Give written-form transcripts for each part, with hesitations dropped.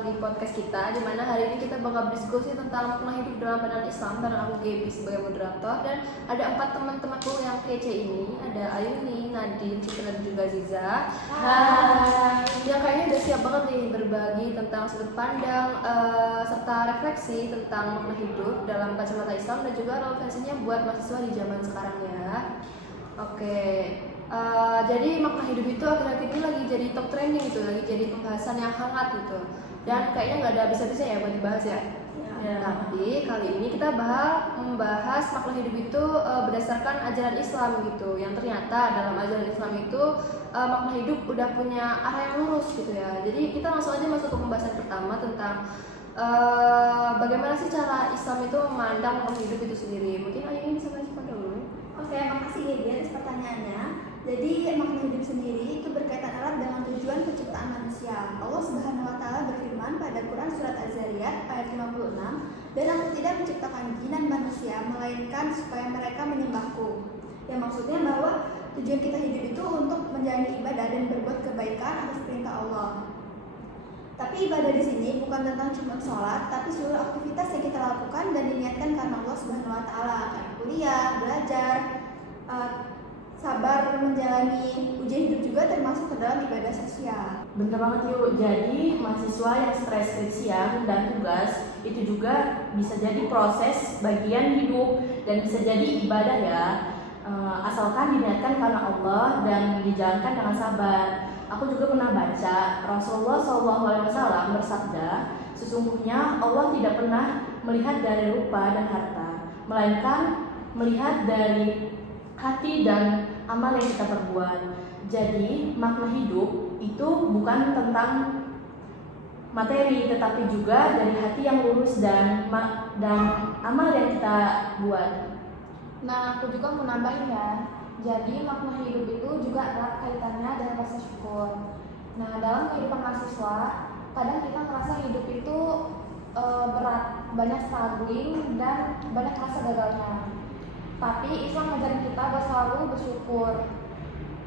Di podcast kita, di mana hari ini kita bakal diskusi tentang makna hidup dalam pandangan Islam dan aku Gaby sebagai moderator, dan ada 4 teman-temanku yang kece ini, ada Ayuni, Nadine, Citra dan juga Ziza. Hai. Yang kayaknya udah siap banget nih berbagi tentang sudut pandang serta refleksi tentang makna hidup dalam kacamata Islam dan juga relevansinya buat mahasiswa di zaman sekarang ya. Oke. Jadi makna hidup itu akhir-akhir ini lagi jadi top trending gitu, lagi jadi pembahasan yang hangat gitu. Dan kayaknya nggak ada habis-habisnya ya buat dibahas ya. Tapi kali ini kita membahas makna hidup itu berdasarkan ajaran Islam gitu. Yang ternyata dalam ajaran Islam itu makna hidup udah punya arah yang lurus gitu ya. Jadi kita langsung aja masuk ke pembahasan pertama tentang bagaimana sih cara Islam itu memandang makna hidup itu sendiri. Mungkin Ayu ini bisa menjelaskan dulu. Oke, makasih Gaby atas pertanyaannya. Jadi makna hidup sendiri itu berkaitan erat dengan tujuan penciptaan manusia. Allah Subhanahu wa taala berfirman pada Quran surat Az-Zariyat ayat 56, "Dan aku tidak menciptakan jin dan manusia melainkan supaya mereka menyembahku." Yang maksudnya bahwa tujuan kita hidup itu untuk menjalani ibadah dan berbuat kebaikan atas perintah Allah. Tapi ibadah di sini bukan tentang cuma sholat, tapi seluruh aktivitas yang kita lakukan dan diniatkan karena Allah Subhanahu wa taala, kayak kuliah, belajar, sabar menjalani ujian hidup juga termasuk ke dalam ibadah sosial. Bener banget yuk, jadi mahasiswa yang stres skripsian dan tugas itu juga bisa jadi proses bagian hidup dan bisa jadi ibadah ya, asalkan diniatkan karena Allah dan dijalankan dengan sabar. Aku juga pernah baca Rasulullah SAW bersabda, sesungguhnya Allah tidak pernah melihat dari rupa dan harta, melainkan melihat dari hati dan amal yang kita perbuat. Jadi makna hidup itu bukan tentang materi, tetapi juga dari hati yang lurus dan amal yang kita buat. Nah, aku juga mau nambahin ya. Jadi makna hidup itu juga erat kaitannya dengan rasa syukur. Nah, dalam kehidupan mahasiswa, kadang kita merasa hidup itu berat, banyak struggling dan banyak rasa gagalnya. Tapi Islam mengajarin kita bahwa selalu bersyukur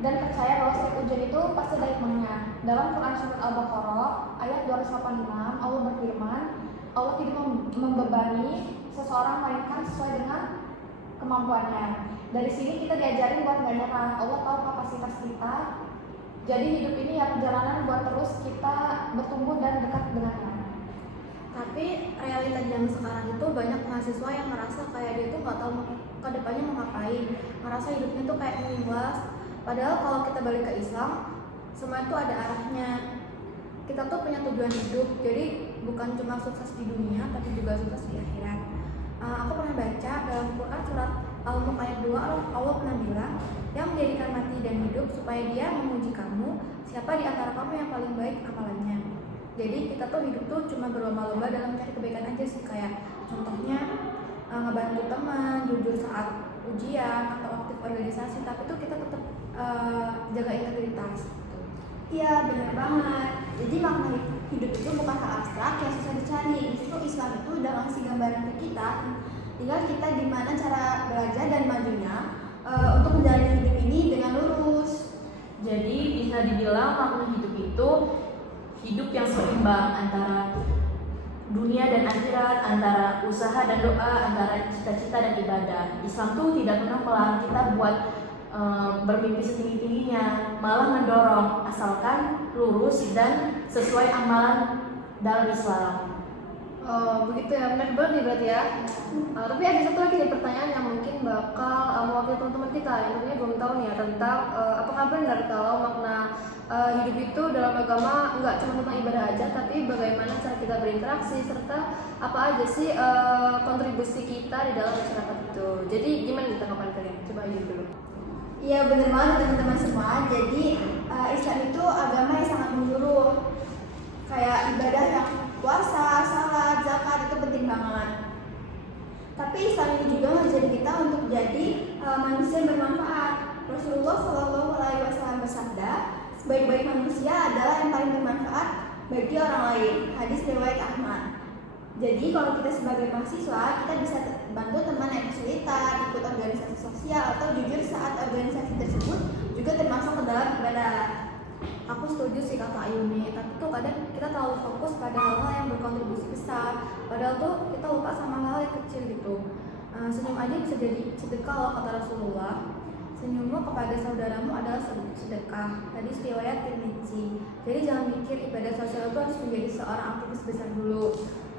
dan percaya bahwa setiap ujian itu pasti ada hikmahnya. Dalam Quran surat Al-Baqarah ayat 286, Allah berfirman, Allah tidak membebani seseorang melainkan sesuai dengan kemampuannya. Dari sini kita diajarin buat gak nyerah. Allah tahu kapasitas kita. Jadi hidup ini ya perjalanan buat terus kita bertumbuh dan dekat dengannya. Tapi realita zaman sekarang itu banyak mahasiswa yang merasa kayak dia tuh nggak tahu ke depannya mau ngapain, merasa hidupnya tuh kayak meluas. Padahal kalau kita balik ke Islam, semua itu ada arahnya. Kita tuh punya tujuan hidup, jadi bukan cuma sukses di dunia, tapi juga sukses di akhirat. Aku pernah baca dalam Quran surat Al-Mulk ayat 2, Allah pernah bilang, yang menjadikan mati dan hidup supaya dia menguji kamu, siapa di antara kamu yang paling baik amalannya. Jadi kita tuh hidup tuh cuma berlomba-lomba dalam mencari kebaikan aja sih, kayak contohnya ngebantu teman, jujur saat ujian atau aktif organisasi, tapi tuh kita tetap jaga integritas. Iya, benar banget. Jadi makna hidup itu bukan hal abstrak yang susah dicari. Justru Islam itu udah ngasih gambaran ke kita. Tinggal kita gimana cara belajar dan majunya untuk menjalani hidup ini dengan lurus. Jadi bisa dibilang makna hidup itu hidup yang seimbang antara dunia dan akhirat, antara usaha dan doa, antara cita-cita dan ibadah. Islam tuh tidak pernah melarang kita buat bermimpi setinggi-tingginya, malah mendorong asalkan lurus dan sesuai amalan dalam Islam. Oh begitu ya, benar banget nih berarti ya. Tapi ada satu lagi nih pertanyaan yang mungkin bakal mewakili teman-teman kita yang tentunya belum tahu nih ya, tentang apakah benar kalau makna hidup itu dalam agama nggak cuma tentang ibadah aja, tapi bagaimana cara kita berinteraksi serta apa aja sih kontribusi kita di dalam masyarakat itu. Jadi gimana nih tanggapan kalian? Coba Ayu dulu. Iya benar banget teman-teman semua. Jadi Islam itu agama yang sangat menyeluruh, kayak ibadah yang puasa, salat, Tapi Islam ini juga mengajar kita untuk jadi manusia yang bermanfaat. Rasulullah Shallallahu Alaihi Wasallam bersabda, sebaik-baik manusia adalah yang paling bermanfaat bagi orang lain. Hadis riwayat Ahmad. Jadi kalau kita sebagai mahasiswa, kita bisa bantu teman yang kesulitan, ikut organisasi sosial, atau jujur saat organisasi tersebut juga termasuk ke dalam ibadah. Aku setuju sih kata Ayuni, tapi tuh kadang kita terlalu fokus pada hal-hal yang berkontribusi besar, padahal tuh kita lupa sama hal yang kecil gitu. Senyum aja bisa jadi sedekah loh kata Rasulullah. Senyummu kepada saudaramu adalah sedekah. Hadis riwayat Tirmidzi. Jadi jangan mikir ibadah sosial itu harus menjadi seorang aktivis besar dulu.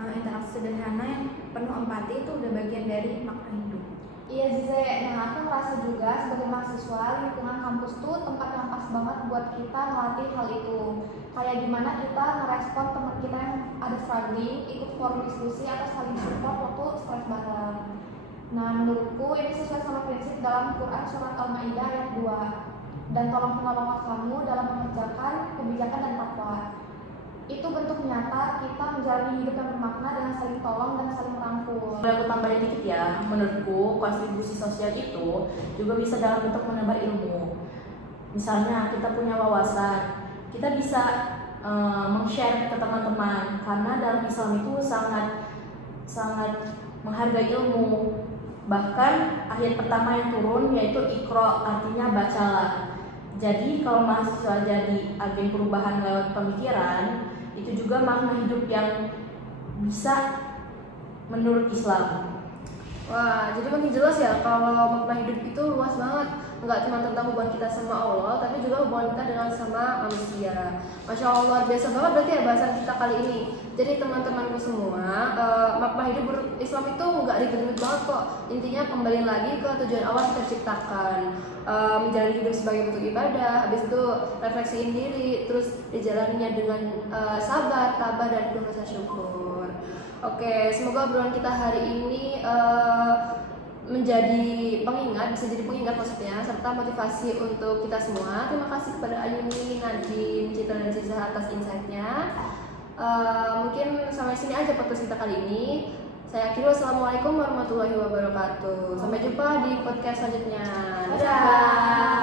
Interaksi sederhana yang penuh empati itu udah bagian dari makna hidup. Iya Zize, nah aku ngerasa juga sebagai mahasiswa lingkungan kampus tuh tempat yang pas banget buat kita melatih hal itu. Kayak gimana kita ngerespon teman kita yang ada struggling, ikut forum diskusi atau saling support waktu stres bareng. Nah menurutku ini sesuai sama prinsip dalam Quran surat Al-Maidah ayat 2. Dan tolong menolong kamu dalam mengerjakan kebijakan dan takwa. Itu bentuk nyata kita menjalani hidup yang bermakna dengan saling tolong dan saling merangkul. Boleh aku tambahin dikit ya, menurutku kontribusi sosial itu juga bisa dalam bentuk menebar ilmu. Misalnya kita punya wawasan, kita bisa meng-share ke teman-teman, karena dalam Islam itu sangat menghargai ilmu. Bahkan ayat pertama yang turun yaitu Iqra, artinya bacalah. Jadi kalau mahasiswa jadi agen perubahan lewat pemikiran, itu juga makna hidup yang bisa menurut Islam. Wah, jadi makin jelas ya kalau makna hidup itu luas banget. Enggak cuma tentang hubungan kita sama Allah, tapi juga hubungan kita dengan sama manusia. Masya Allah, luar biasa banget berarti ya bahasan kita kali ini. Jadi teman-temanku semua, makna hidup Islam itu enggak ribet-ribet banget kok. Intinya kembali lagi ke tujuan awal kita ciptakan, menjalani hidup sebagai bentuk ibadah, habis itu refleksiin diri, terus dijalaninya dengan sabar, tabah, dan penuh rasa syukur. Oke, semoga obrolan kita hari ini menjadi pengingat, bisa jadi pengingat maksudnya, serta motivasi untuk kita semua. Terima kasih kepada Ayuni, Nadine, Citra, dan Ziza atas insight-nya. Mungkin sampai sini aja podcast kita kali ini. Saya akhiri, wassalamualaikum warahmatullahi wabarakatuh. Sampai jumpa di podcast selanjutnya. Dadah.